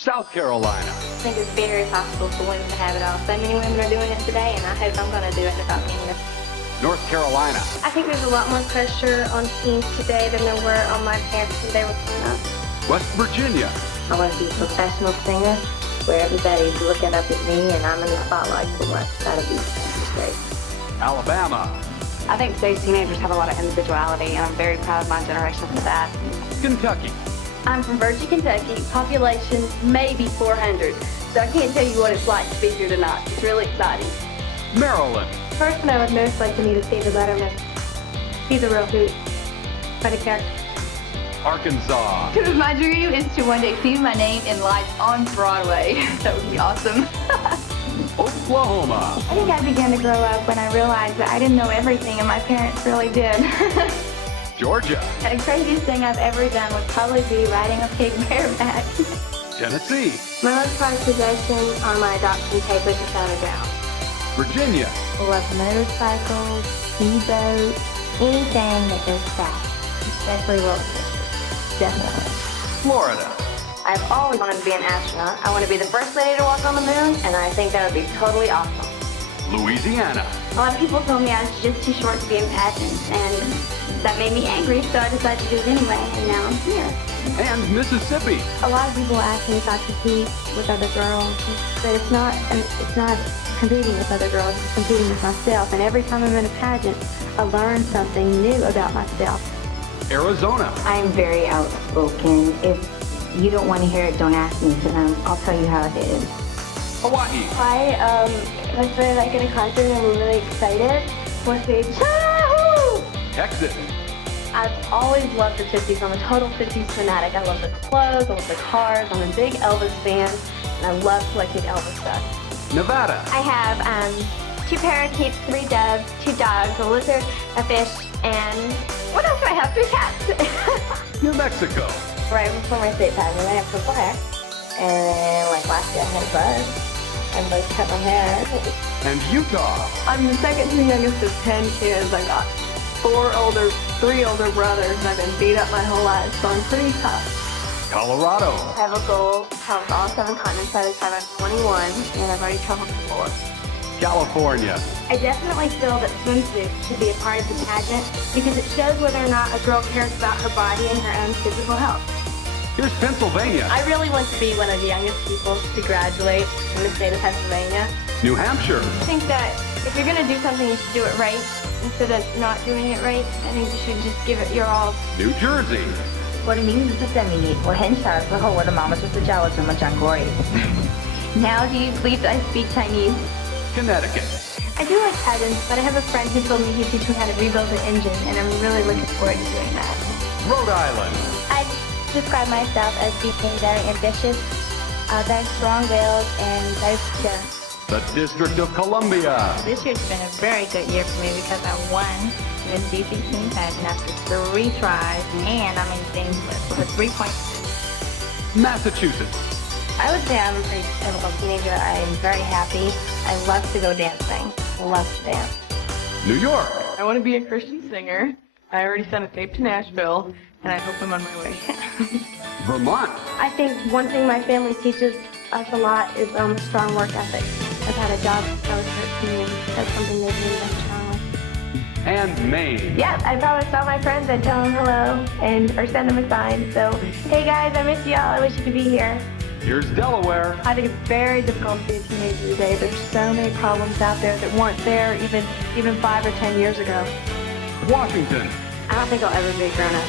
South Carolina. I think it's very possible for women to have it all. So many women are doing it today, and I hope I'm going to do it in about 10 years. North Carolina. I think there's a lot more pressure on teens today than there were on my parents when they were growing up. West Virginia. I want to be a professional singer where everybody's looking up at me and I'm in the spotlight for once. That'll be great. Alabama. I think today's teenagers have a lot of individuality, and I'm very proud of my generation for that. Kentucky. I'm from Virgie, Kentucky. Population maybe 400. So I can't tell you what it's like to be here tonight. It's really exciting. Maryland. The person I would most like to meet is David Letterman. He's a real hoot. Quite a character. Arkansas. Because my dream is to one day see my name in lights on Broadway. That would be awesome. Oklahoma. I think I began to grow up when I realized that I didn't know everything and my parents really did. Georgia. The craziest thing I've ever done would probably be riding a pig bareback. Tennessee. My most prized possession are my adoption papers without a doubt. Virginia. I love motorcycles, speedboats, anything that goes fast, especially roller coasters. Definitely. Florida. I've always wanted to be an astronaut. I want to be the first lady to walk on the moon, and I think that would be totally awesome. Louisiana. A lot of people told me I was just too short to be in pageants, and that made me angry, so I decided to do it anyway, and now I'm here. And Mississippi. A lot of people ask me if I compete with other girls, but it's not competing with other girls, it's competing with myself. And every time I'm in a pageant, I learn something new about myself. Arizona. I'm very outspoken. If you don't want to hear it, don't ask me, because I'll tell you how it is. Hawaii. I was really like in a concert and we're really excited. Once we Chahoo! Texas. I've always loved the 50s. I'm a total 50s fanatic. I love the clothes, I love the cars. I'm a big Elvis fan, and I love collecting Elvis stuff. Nevada. I have 2 parakeets, 3 doves, 2 dogs, a lizard, a fish, and what else do I have? 3 cats. New Mexico. Right before my state pageant, I have purple hair. And then, like last year, I had a buzz. I like cut my hair. And Utah. I'm the second to youngest of 10 kids. I got 3 older brothers, and I've been beat up my whole life, so I'm pretty tough. Colorado. I have a goal to travel all 7 continents by the time I'm 21, and I've already traveled to 4. California. I definitely feel that swimsuits should be a part of the pageant because it shows whether or not a girl cares about her body and her own physical health. Here's Pennsylvania. I really want to be one of the youngest people to graduate in the state of Pennsylvania. New Hampshire. I think that if you're going to do something, you should do it right instead of not doing it right. I think you should just give it your all. New Jersey. Polimini sasami, wahensha sa hawala mama sa jawa sa majangori. Now do you believe that I speak Chinese? Connecticut. I do like pageants, but I have a friend who told me he'd teach me how to rebuild an engine, and I'm really looking forward to doing that. Rhode Island. I describe myself as being very ambitious, very strong-willed, and very secure. The District of Columbia. This year's been a very good year for me because I won Miss DC Teen Pageant after 3 tries, and I'm in the list with a 3.6. Massachusetts. I would say I'm a pretty typical teenager. I'm very happy. I love to go dancing. Love to dance. New York. I want to be a Christian singer. I already sent a tape to Nashville, and I hope I'm on my way. Vermont. I think one thing my family teaches us a lot is strong work ethic. I've had a job since I was 13, and that's something they've really done strongly. And Maine. Yeah, I promise all my friends I'd tell them hello or send them a sign. So, hey guys, I miss y'all. I wish you could be here. Here's Delaware. I think it's very difficult to be a teenager today. There's so many problems out there that weren't there even 5 or 10 years ago. Washington. I don't think I'll ever be a grown-up.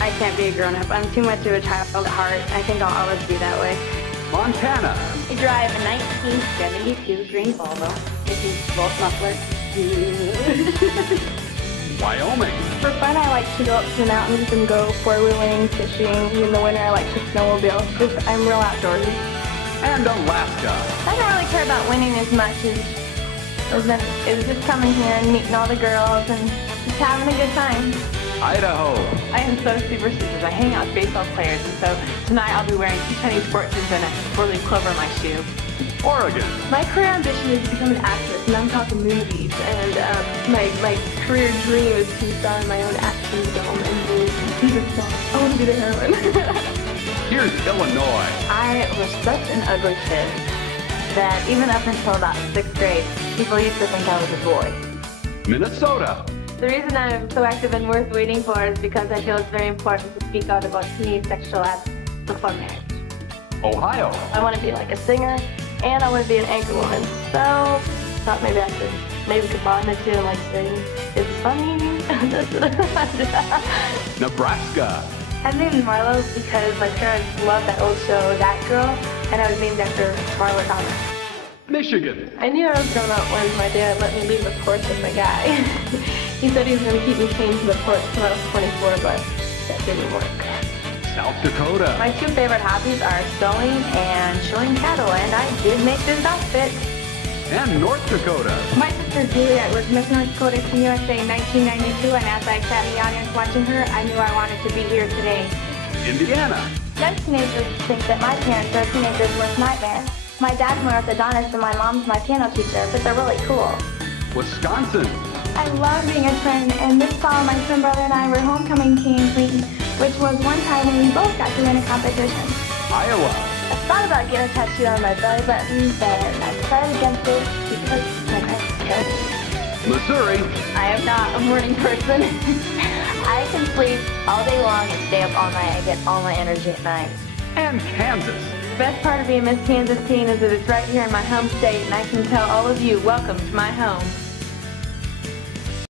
I can't be a grown-up. I'm too much of a child at heart. I think I'll always be that way. Montana. I drive a 1972 green Volvo. It's both mufflers. Wyoming. For fun, I like to go up to the mountains and go four-wheeling, fishing. In the winter, I like to snowmobile. I'm real outdoorsy. And Alaska. I don't really care about winning as much as it was just coming here and meeting all the girls and just having a good time. Idaho. I am so superstitious. I hang out with baseball players, and so tonight I'll be wearing 2 Chinese sports shoes and a 4-leaf clover in my shoe. Oregon. My career ambition is to become an actress, and I'm talking movies. And my career dream is to star in my own action film and do the song. I want to be the heroine. Here's Illinois. I was such an ugly kid that even up until about 6th grade, people used to think I was a boy. Minnesota. The reason I'm so active and worth waiting for is because I feel it's very important to speak out about teenage sexual acts before marriage. Ohio. I want to be like a singer, and I want to be an anchor woman. So, thought maybe we could bond the two and like sing. It's funny. Nebraska. I'm named Marlo because my parents loved that old show, That Girl, and I was named after Marlo Thomas. Michigan. I knew I was grown up when my dad let me leave the porch with my guy. He said he was going to keep me chained to the porch until I was 24, but that didn't work. South Dakota. My two favorite hobbies are sewing and showing cattle, and I did make this outfit. And North Dakota. My sister Juliet was Miss North Dakota Team USA in 1992, and as I sat in the audience watching her, I knew I wanted to be here today. Indiana. Young teenagers think that my parents are teenagers' worst nightmare. My dad's my orthodontist and my mom's my piano teacher, but they're really cool. Wisconsin. I love being a twin, and this fall my twin brother and I were homecoming king queen, which was one time when we both got to win a competition. Iowa. I thought about getting a tattoo on my belly button, but I decided against it because my parents scared me. Missouri. I am not a morning person. I can sleep all day long and stay up all night. I get all my energy at night. And Kansas. The best part of being Miss Kansas Teen is that it's right here in my home state, and I can tell all of you, welcome to my home.